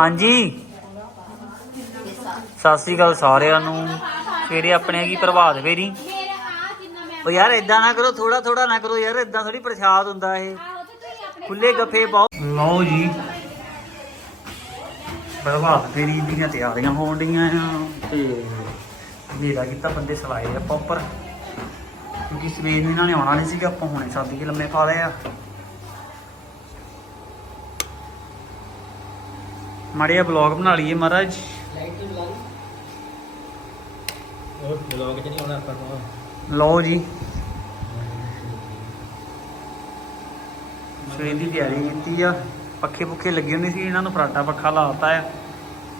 ਹਾਂਜੀ। ਸਤਿ ਸ੍ਰੀ ਅਕਾਲ ਸਾਰਿਆਂ ਨੂੰ। ਸਵੇਰੇ ਆਪਣੇ ਹੈਗੀ ਪ੍ਰਭਾਤ ਫੇਰੀ? ਉਹ ਯਾਰ ਇਦਾਂ ਨਾ ਕਰੋ ਥੋੜਾ ਥੋੜਾ ਨਾ ਕਰੋ ਯਾਰ ਇਦਾਂ ਥੋੜੀ ਪ੍ਰਸ਼ਾਦ ਹੁੰਦਾ ਇਹ। ਖੁੱਲੇ ਗੱਫੇ ਬਹੁਤ ਲਓ ਜੀ। ਪ੍ਰਭਾਤ ਫੇਰੀ ਦੀਆਂ ਤਿਆਰੀਆਂ ਹੋਣ ਡੀਆਂ ਆ ਤੇ ਮੇਰਾ ਕੀਤਾ, ਬੰਦੇ ਸਲਾਏ ਆਪਾਂ ਉੱਪਰ ਕਿਉਂਕਿ ਸਵੇਰ ਨੂੰ ਇਹਨਾਂ ਨੇ ਆਉਣਾ ਨਹੀਂ ਸੀਗਾ, ਆਪਾਂ ਹੁਣੇ ਸਾਦੀ ਕੇ ਲੰਮੇ ਪਾ ਲਏ ਆ। ਮਾੜਿਆ ਬਲੌਗ ਬਣਾ ਲਈਏ ਮਹਾਰਾਜ। ਲਓ ਜੀ। ਸਵੇਰ ਦੀ ਤਿਆਰੀ ਕੀਤੀ ਆ। ਪੱਖੇ ਪੁੱਖੇ ਲੱਗੇ ਹੁੰਦੇ ਸੀ ਇਹਨਾਂ ਨੂੰ ਫਰਾਟਾ ਪੱਖਾ ਲਾਤਾ ਆ।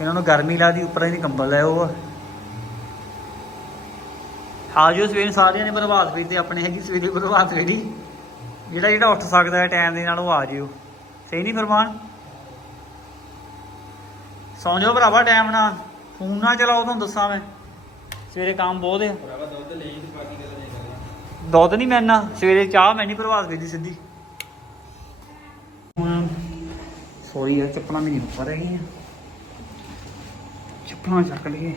ਇਹਨਾਂ ਨੂੰ ਗਰਮੀ ਲੱਗਦੀ ਉੱਪਰ ਇਹਨੇ ਕੰਬਲ ਲੈ ਉਹ ਆ। ਜੋ ਸਵੇਰ ਸਾਰਿਆਂ ਨੇ ਪ੍ਰਭਾਤ ਫੇਰੀ ਤੇ ਆਪਣੇ ਹੈਗੀ ਸਵੇਰੇ ਪ੍ਰਭਾਤ ਫੇਰੀ ਜਿਹੜਾ ਜਿਹੜਾ ਉੱਠ ਸਕਦਾ ਹੈ ਟਾਈਮ ਦੇ ਨਾਲ ਉਹ ਆ ਜਿਓ ਸਹੀ ਨਹੀਂ ਫਰਮਾਨ? ਸੌਂ ਜਾਓ ਭਰਾਵਾ ਟਾਈਮ ਨਾਲ। ਫੋਨ ਨਾ ਚਲਾਓ ਤੁਹਾਨੂੰ ਦੱਸਾਂ ਮੈਂ। ਸਵੇਰੇ ਕੰਮ ਬਹੁਤ ਭਰਾਵਾ ਦੁੱਧ ਲਈ ਤੇ ਬਾਕੀ ਗੱਲ ਨਹੀਂ ਕਰੀ ਦੁੱਧ ਨਹੀਂ ਮੈਨਾ ਸਵੇਰੇ ਚਾਹ ਮੈਂ ਨਹੀਂ ਪ੍ਰਭਾਤ ਵੇਦੀ ਸਿੱਧੀ। ਸੋਰੀ ਯਾਰ ਚੱਪਲਾਂ ਮੇਰੀ ਉੱਪਰ ਹੈਗੀਆਂ ਚੱਪਲਾਂ ਚੱਕ ਲਈਏ।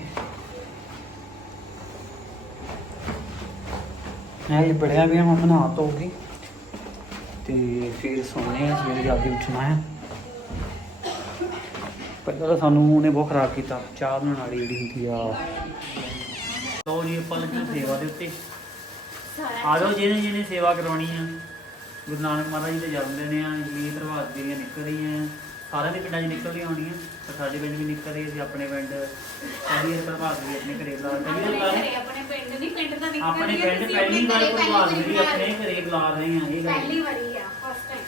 ਮੈਂ ਇਹ ਬੜਿਆ ਵੀ ਮੈਂ ਬਣਾ ਧੋ ਕੇ। ਤੇ ਫਿਰ ਸੋਨੇ ਆ ਸਵੇਰੇ ਜਲਦੀ ਉੱਠਣਾ ਹੈ ਪਹਿਲਾਂ ਤਾਂ ਸਾਨੂੰ ਉਹਨੇ ਬਹੁਤ ਖਰਾਬ ਕੀਤਾ। ਚਾਹ ਬਣਾਉਣ ਵਾਲੀ ਜਿਹੜੀ ਹੁੰਦੀ ਆ। ਲਓ ਜੀ ਆਪਾਂ ਲੱਗੇ ਸੇਵਾ ਦੇ ਉੱਤੇ। ਆ ਜਾਓ ਜਿਹਨੇ ਜਿਹਨੇ ਸੇਵਾ ਕਰਾਉਣੀ ਆ। ਗੁਰੂ ਨਾਨਕ ਮਹਾਰਾਜ ਜੀ ਦੇ ਜਨਮ ਦਿਨ ਆ ਜੀ ਪ੍ਰਭਾਤ ਫੇਰੀਆਂ ਨਿਕਲ ਰਹੀਆਂ ਆ। ਸਾਰਿਆਂ ਦੇ ਪਿੰਡਾਂ 'ਚ ਨਿਕਲ ਰਹੀਆਂ ਹੋਣੀਆਂ ਤੇ ਸਾਡੇ ਪਿੰਡ ਵੀ ਨਿਕਲ ਰਹੀ ਸੀ ਆਪਣੇ ਪਿੰਡ ਸਾਡੀ ਪ੍ਰਭਾਤ ਫੇਰੀ ਆਪਣੇ ਘਰੇ ਬੁਲਾ ਰਹੀ ਆਪਣੇ ਪਿੰਡ ਨਹੀਂ ਪਿੰਡ ਦਾ ਨਿਕਲ ਆਪਣੇ ਪਿੰਡ ਪਹਿਲੀ ਵਾਰ ਪ੍ਰਭਾਤ ਫੇਰੀ ਆਪਣੇ ਘਰੇ ਬੁਲਾ ਰਹੇ ਆ ਇਹ ਪਹਿਲੀ ਵਾਰੀ ਆ ਫਸਟ ਟਾਈਮ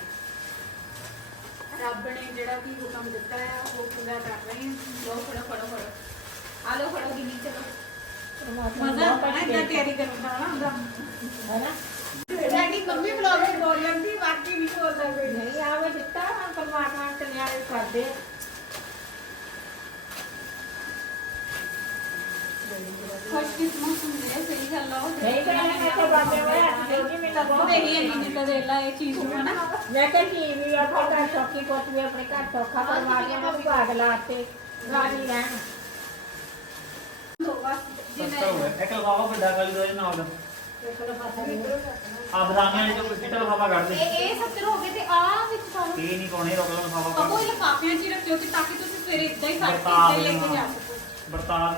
ਰੱਬ ਨੇ ਜਿਹੜਾ ਵੀ ਹੁਕਮ ਦਿੱਤਾ ਆ ਉਹ ਪੂਰਾ ਕਰ ਰਹੇ ਹਾਂ ਲੋ ਫੜੋ ਫੜੋ ਫੜੋ। ਆ ਲੋ ਫੜੋ ਗਿਨੀ ਚਲੋ ਮਜ਼ਾ ਆਣਾ ਇਹਦਾ ਤਿਆਰੀ ਕਰਨ ਹੁੰਦਾ। ਹੈਨਾ ਸਾਡੀ ਮੰਮੀ ਬਲੌਗ ਬੋਲਣ ਦੀ ਬਾਕੀ ਨਹੀਂ ਬੋਲਦਾ ਕੋਈ ਨਹੀਂ ਆਵੇ ਦਿੱਤਾ ਪਰਮਾਤਮਾ ਕਲਿਆਣ ਕਰਦੇ ਆ। ਖੁਸ਼ਕਿਸਮਤ ਹੁੰਦੇ ਆ ਸਹੀ ਗੱਲ ਆ ਉਹ ਨਹੀਂ ਤਾਂ ਇਹਨੇ ਇੱਥੇ ਬਾਬੇ ਹੋਇਆ ਕਿਉਂਕਿ ਮੈਨੂੰ ਬਹੁਤ ਉਹਦੇ ਹੀ ਇੰਨੀ ਜਿੱਦਾਂ ਦੇ ਲਾ ਇਹ ਚੀਜ਼ ਨੂੰ ਨਾ ਮੈਂ ਕਿਹਾ ਕੀ ਵੀ ਆ ਫੋਟਾ ਚੌਕੀ ਕੋਟ ਵੀ ਆਪਣੇ ਘਰ ਸੌਖਾ ਕਰਵਾ ਕੇ ਮੈਂ ਭਾਗ ਲਾਤੇ ਰਾਜੀ ਰਹਿਣ। ਸਸਤਾ ਹੋਇਆ। ਇੱਕ ਲਫਾਫਾ ਵੱਡਾ ਲਓ ਇਹਦੇ ਨਾਲ। ਆ ਬਦਾਮੀਆਂ ਵਾਲੇ ਚੋਂ ਕਿੱਟਾ ਲਫਾਫਾ ਕੱਢ ਦੇ। ਇਹ ਇਹ ਸੱਤਰ ਹੋ ਗਏ ਤੇ ਆ ਵਿੱਚ ਪਾਓ। ਇਹ ਨਹੀਂ ਪਾਉਣੇ ਰੋਕ ਲਫਾਫਾ। ਅਬੋ ਕੱਢ ਇਹ ਲਿਫਾਫਿਆਂ 'ਚ ਹੀ ਰੱਖਿਓ ਕਿ ਤਾਂ ਕਿ ਤੁਸੀਂ ਸਵੇਰੇ ਇਦਾਂ ਹੀ ਫੜ ਕੇ ਲੈ ਕੇ ਜਾ। ਸਕੋ। ਥੋੜਾ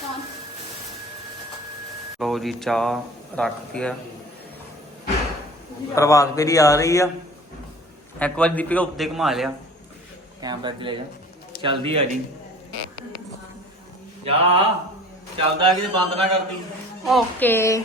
ਕੌਣ ਲੋ ਜੀ ਚਾਹ ਰੱਖਤੀ ਆ। ਪ੍ਰਭਾਤ ਫੇਰੀ ਆ ਰਹੀ ਆ। ਇੱਕ ਵਾਰ ਦੀਪਿਕਾ ਉੱਤੇ ਘੁਮਾ ਲਿਆ। ਕੈਮਰਾ ਚ ਲੈ ਜਾ। ਚੱਲਦੀ ਆ ਜੀ। ਜਾ। ਚੱਲਦਾ ਕਿ ਬੰਦ ਨਾ ਕਰਦੀ। ਓਕੇ।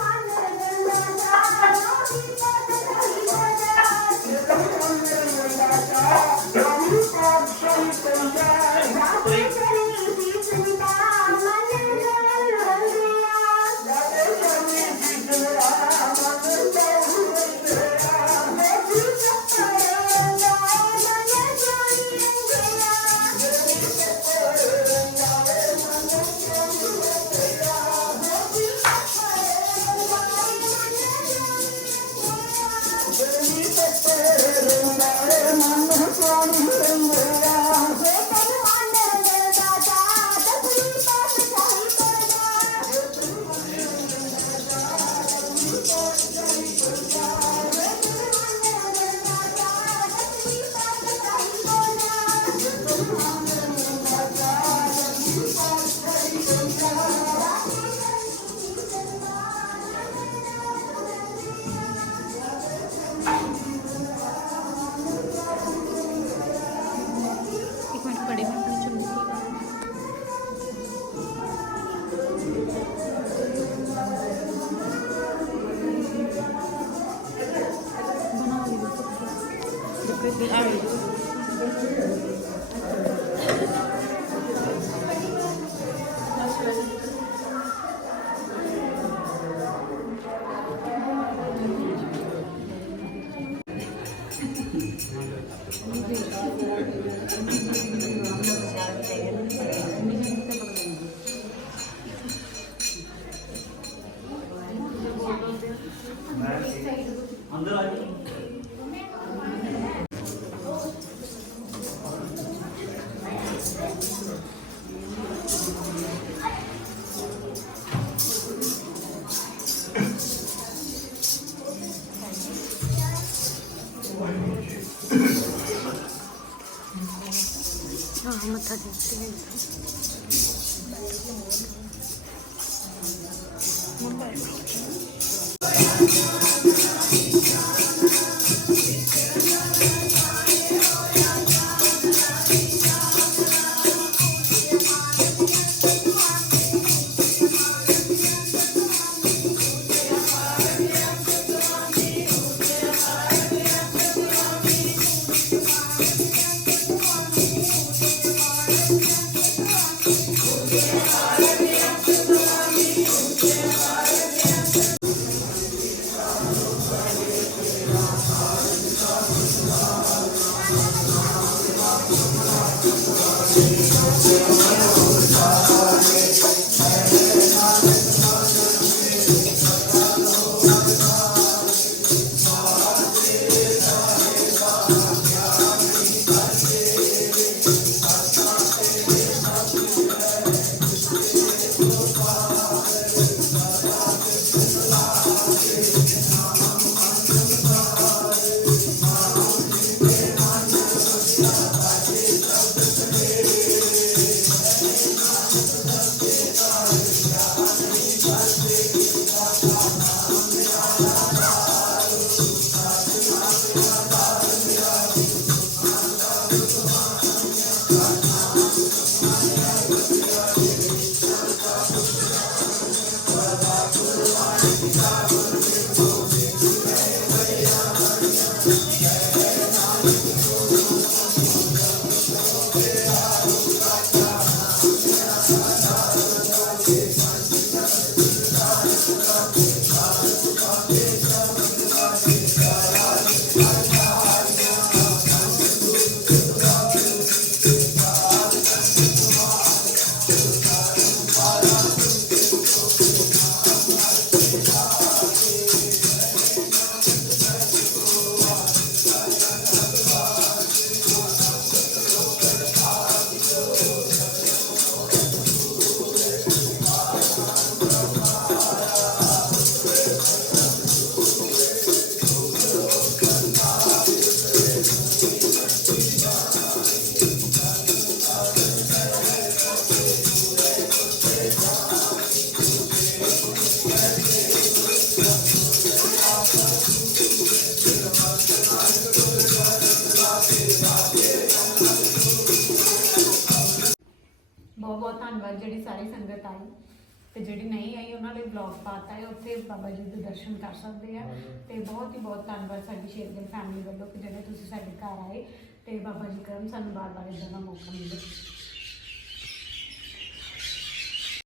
ਇੱਕ ਅੰਦਰ ਆ ਜੀ ਹਾਂ ਮੱਥਾ ਟੇਕਦੇ ਹਾਂ ਬਹੁਤ ਬਹੁਤ ਧੰਨਵਾਦ ਜਿਹੜੀ ਸਾਰੀ ਸੰਗਤ ਆਈ ਤੇ ਜਿਹੜੀ ਨਹੀਂ ਆਈ ਉਹਨਾਂ ਲਈ ਬਲੌਗ ਪਾਤਾ ਹੈ ਉੱਥੇ ਬਾਬਾ ਜੀ ਦੇ ਦਰਸ਼ਨ ਕਰ ਸਕਦੇ ਆ। ਤੇ ਬਹੁਤ ਹੀ ਬਹੁਤ ਧੰਨਵਾਦ ਸਾਡੀ ਸ਼ੇਰਗਿੱਲ ਫੈਮਿਲੀ ਵੱਲੋਂ ਕਿ ਜਿਹੜੇ ਤੁਸੀਂ ਸਾਡੇ ਘਰ ਆਏ ਤੇ ਬਾਬਾ ਜੀ ਕਰਮ ਸਾਨੂੰ ਬਾਰ-ਬਾਰ ਇਦਾਂ ਦਾ ਮੌਕਾ ਮਿਲੇ